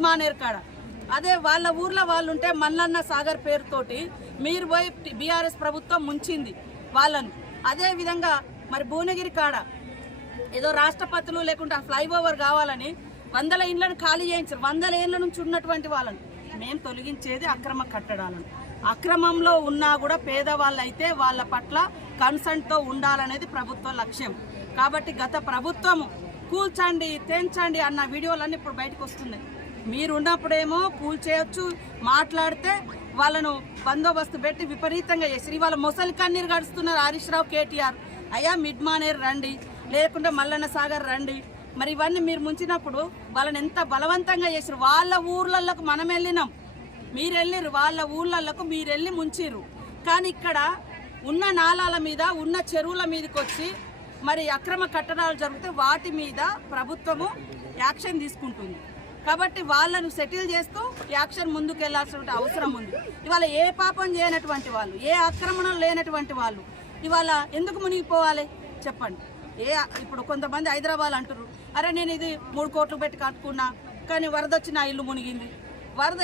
మిడ్మానేర్ కాడ. అదే వాళ్ళ ఊర్లో వాళ్ళు ఉంటే మల్లన్న సాగర్ పేరుతోటి మీరు పోయి బీఆర్ఎస్ ప్రభుత్వం ముంచింది వాళ్ళను. అదే విధంగా మరి భువనగిరి కాడ ఏదో రాష్ట్రపతులు లేకుంటే ఫ్లైఓవర్ కావాలని 100 ఇండ్లను ఖాళీ చేయించారు. 100 ఏళ్ల నుంచి ఉన్నటువంటి వాళ్ళని మేము తొలగించేది అక్రమ కట్టడాలను. అక్రమంలో ఉన్నా కూడా పేదవాళ్ళు అయితే వాళ్ళ పట్ల కన్సర్న్తో ఉండాలనేది ప్రభుత్వ లక్ష్యం. కాబట్టి గత ప్రభుత్వము కూల్చండి తెంచండి అన్న వీడియోలన్నీ ఇప్పుడు బయటకు వస్తున్నాయి. మీరు ఉన్నప్పుడేమో కూల్చేయచ్చు, మాట్లాడితే వాళ్ళను బందోబస్తు పెట్టి విపరీతంగా చేసి వాళ్ళ మొసలి కన్నీరు గడుస్తున్నారు హరీష్ రావు, కేటీఆర్. అయ్యా మిడ్మానేర్ రండి, లేకుంటే మల్లన్న సాగర్ రండి. మరి ఇవన్నీ మీరు ముంచినప్పుడు వాళ్ళని ఎంత బలవంతంగా చేసారు. వాళ్ళ ఊర్లలోకి మనం వెళ్ళినాం, మీరు వెళ్ళిర్రు. వాళ్ళ ఊర్లలోకి మీరు వెళ్ళి ముంచిర్రు. కానీ ఇక్కడ ఉన్న నాలాల మీద ఉన్న చెరువుల మీదకి వచ్చి మరి అక్రమ కట్టడాలు జరిగితే వాటి మీద ప్రభుత్వము యాక్షన్ తీసుకుంటుంది. కాబట్టి వాళ్ళను సెటిల్ చేస్తూ యాక్షన్ ముందుకు వెళ్లాల్సిన అవసరం ఉంది. ఇవాళ ఏ పాపం చేయనటువంటి వాళ్ళు, ఏ ఆక్రమణ లేనటువంటి వాళ్ళు ఇవాళ ఎందుకు మునిగిపోవాలి చెప్పండి. ఇప్పుడు కొంతమంది హైదరాబాద్ అంటారు, అరే నేను ఇది 3 కోట్లు పెట్టి కట్టుకున్నా కానీ వరద వచ్చి నా ఇల్లు మునిగింది. వరద